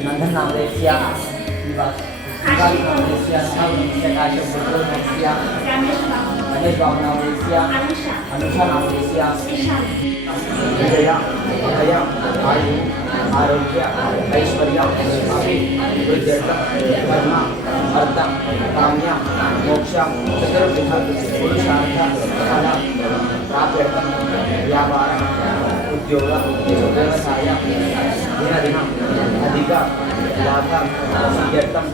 नंदन नामदेवस्य गणेश बाबू नामदेवस्य अनुषा नामदेवस्य विजया भय आयु आरोग्य ऐश्वर्य वृद्ध्यर्थम धर्म अर्थ काम्य मोक्ष चतुर्विध पुरुषार्थ फल प्राप्त्यर्थम व्यापार उद्योग व्यवसाय दिनदिन अधिक लाभ सिद्ध्यर्थम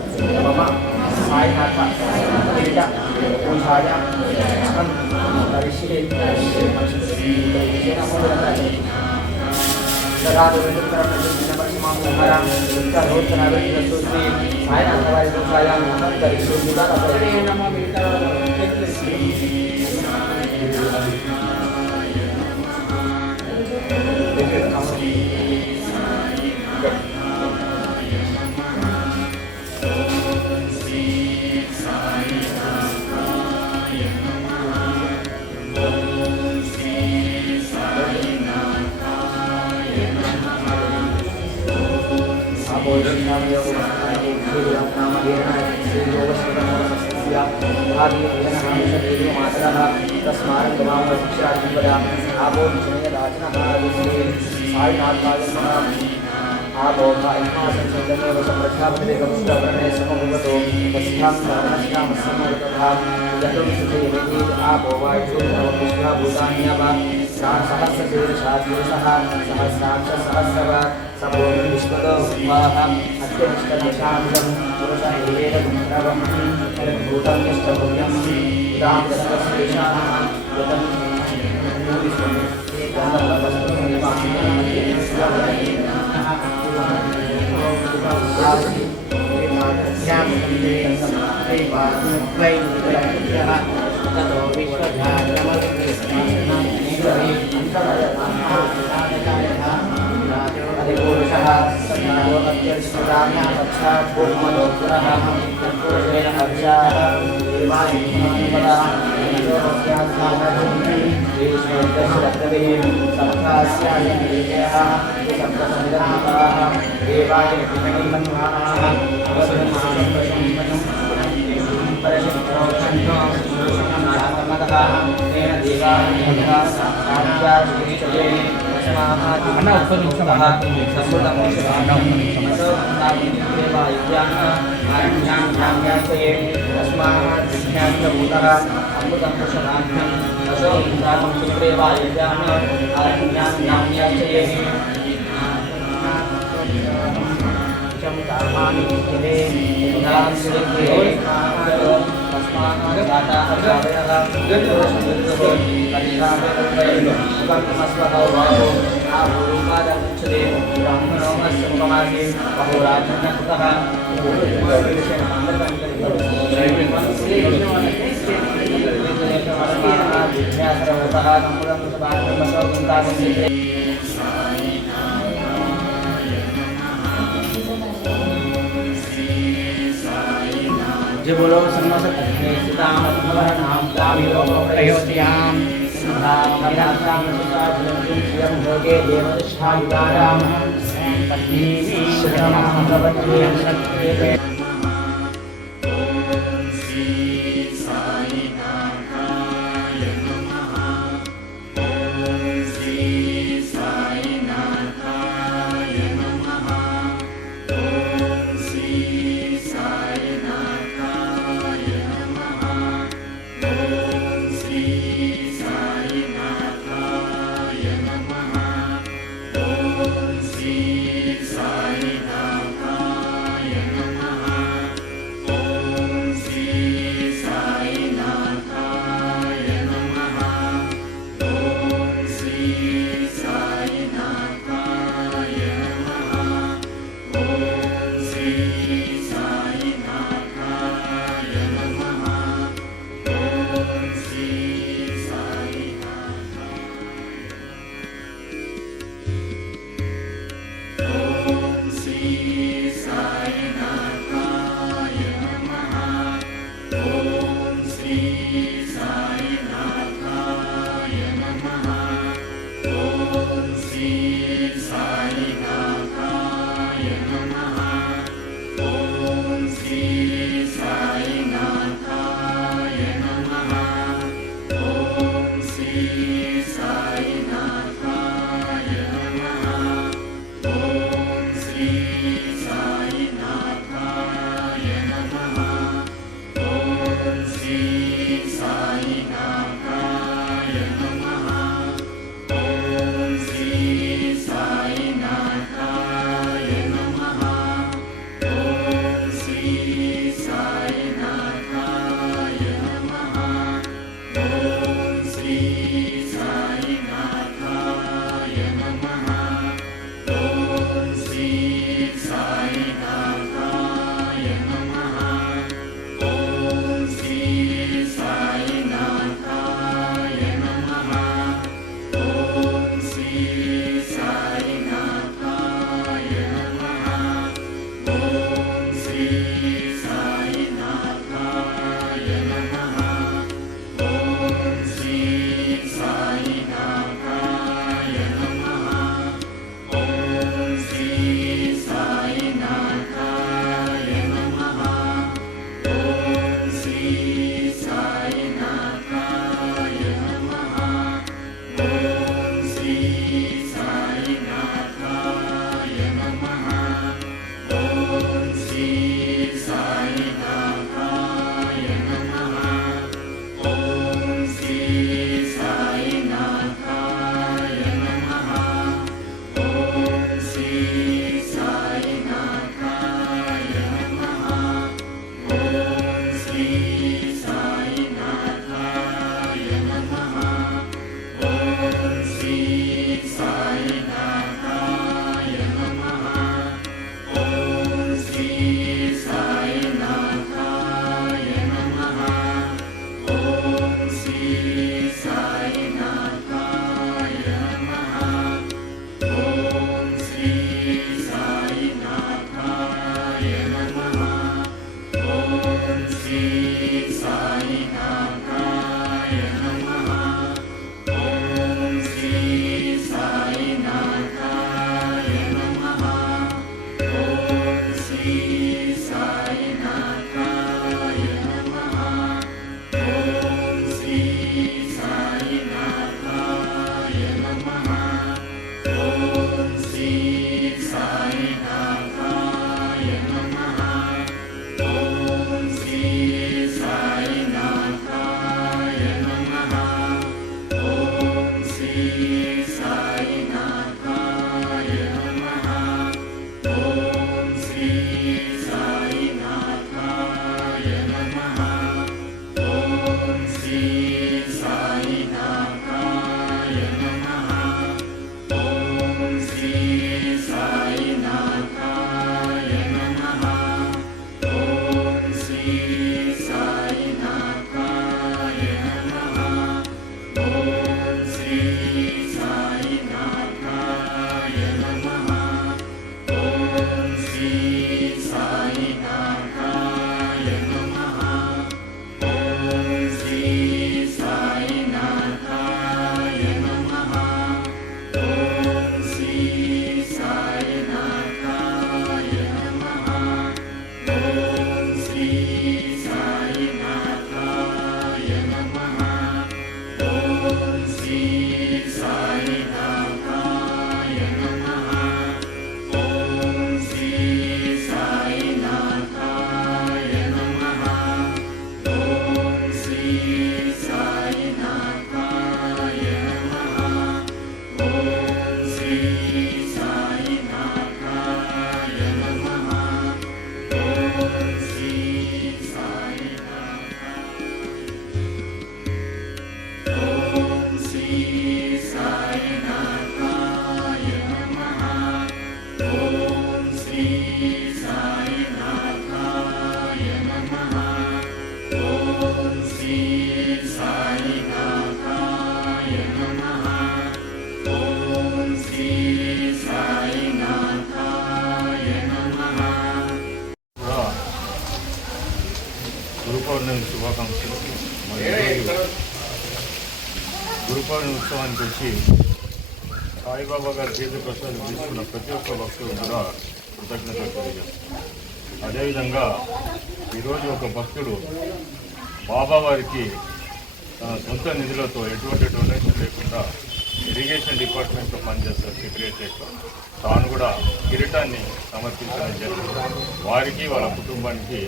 मम सायनाथ क्रीड पूजाय अहं करिष्ये जय बोलो सम्मानित सीताराम नाम अयोध्याम भोगे देवशायुधाराम గురు పౌర్ణమి శుభాకాంక్షలు. గురు పౌర్ణమి ఉత్సవానికి వచ్చి సాయిబాబా గారి తీర్థప్రసాదం తీసుకున్న ప్రతి ఒక్క భక్తులు కూడా కృతజ్ఞతలు తెలియజేస్తారు. అదేవిధంగా ఈరోజు ఒక భక్తుడు బాబా వారికి తన సొంత నిధులతో ఎటువంటి డొనేషన్ లేకుండా ఇరిగేషన్ డిపార్ట్మెంట్లో పనిచేస్తారు సెక్రటరియట్లో, తాను కూడా కిరీటాన్ని సమర్పించడం జరిగింది. వారికి వాళ్ళ కుటుంబానికి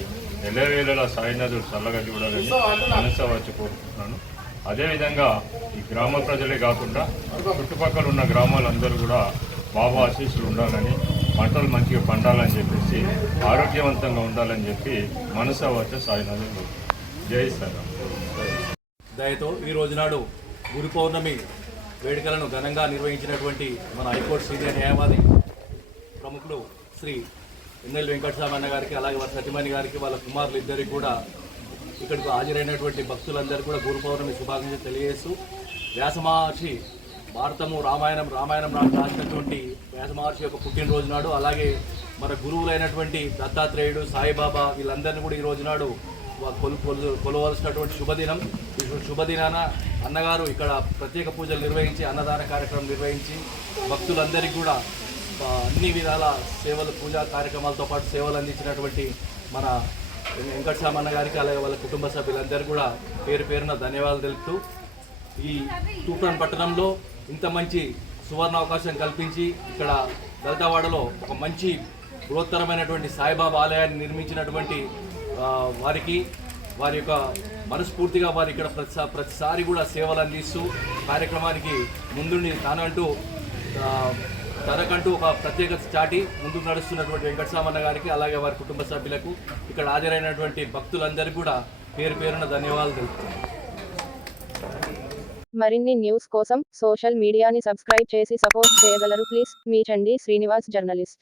ఎల్లవేళలా సాయినాథుడు చల్లగా చూడాలని మనసా వచ్చి కోరుకుంటున్నాను. అదేవిధంగా ఈ గ్రామ ప్రజలే కాకుండా చుట్టుపక్కల ఉన్న గ్రామాలందరూ కూడా బాబా ఆశీస్సులు ఉండాలని, పంటలు మంచిగా పండాలని చెప్పేసి ఆరోగ్యవంతంగా ఉండాలని చెప్పి మనసా వచ్చే సాయినాథుడు. జై శ్రీరామ్. దయతో ఈ రోజునాడు గురు పౌర్ణమి వేడుకలను ఘనంగా నిర్వహించినటువంటి మన హైకోర్టు సీనియర్ న్యాయవాది ప్రముఖులు శ్రీ ఎన్ఎల్ వెంకటస్వామి అన్న గారికి, అలాగే వారి సతీమణి గారికి, వాళ్ళ కుమారులు ఇద్దరికి కూడా ఇక్కడికి హాజరైనటువంటి భక్తులందరికీ కూడా గురు పౌర్ణమి శుభాకాంక్షలు తెలియజేస్తూ, వ్యాసమహర్షి భారతము రామాయణం రాసినటువంటి వ్యాసమహర్షి యొక్క పుట్టినరోజు నాడు, అలాగే మన గురువులైనటువంటి దత్తాత్రేయుడు, సాయిబాబా వీళ్ళందరినీ కూడా ఈ రోజునాడు కొలవలసినటువంటి శుభదినం. ఈ శుభదినాన అన్నగారు ఇక్కడ ప్రత్యేక పూజలు నిర్వహించి, అన్నదాన కార్యక్రమం నిర్వహించి భక్తులందరికీ కూడా అన్ని విధాల సేవలు, పూజా కార్యక్రమాలతో పాటు సేవలు అందించినటువంటి మన వెంకటస్వామి అన్న గారికి, అలాగే వాళ్ళ కుటుంబ సభ్యులందరూ కూడా పేరు పేరున ధన్యవాదాలు తెలుపుతూ, ఈ తూప్రాన్ పట్టణంలో ఇంత మంచి సువర్ణ అవకాశం కల్పించి ఇక్కడ దళితవాడలో ఒక మంచి బృహత్తరమైనటువంటి సాయిబాబా ఆలయాన్ని నిర్మించినటువంటి వారికి, వారి యొక్క మనస్ఫూర్తిగా వారు ఇక్కడ ప్రతిసారి కూడా సేవలు అందిస్తూ కార్యక్రమానికి ముందుండి తనకంటూ ఒక ప్రత్యేకత చాటి ముందుకు నడుస్తున్నటువంటి వెంకటస్వామి అన్న గారికి, అలాగే వారి కుటుంబ సభ్యులకు, ఇక్కడ హాజరైనటువంటి భక్తులందరికీ కూడా పేరు పేరున ధన్యవాదాలు తెలుపుతున్నాను. మరిన్ని న్యూస్ కోసం సోషల్ మీడియాని సబ్స్క్రైబ్ చేసి సపోర్ట్ చేయగలరు please. Me Chandi Srinivas, journalist.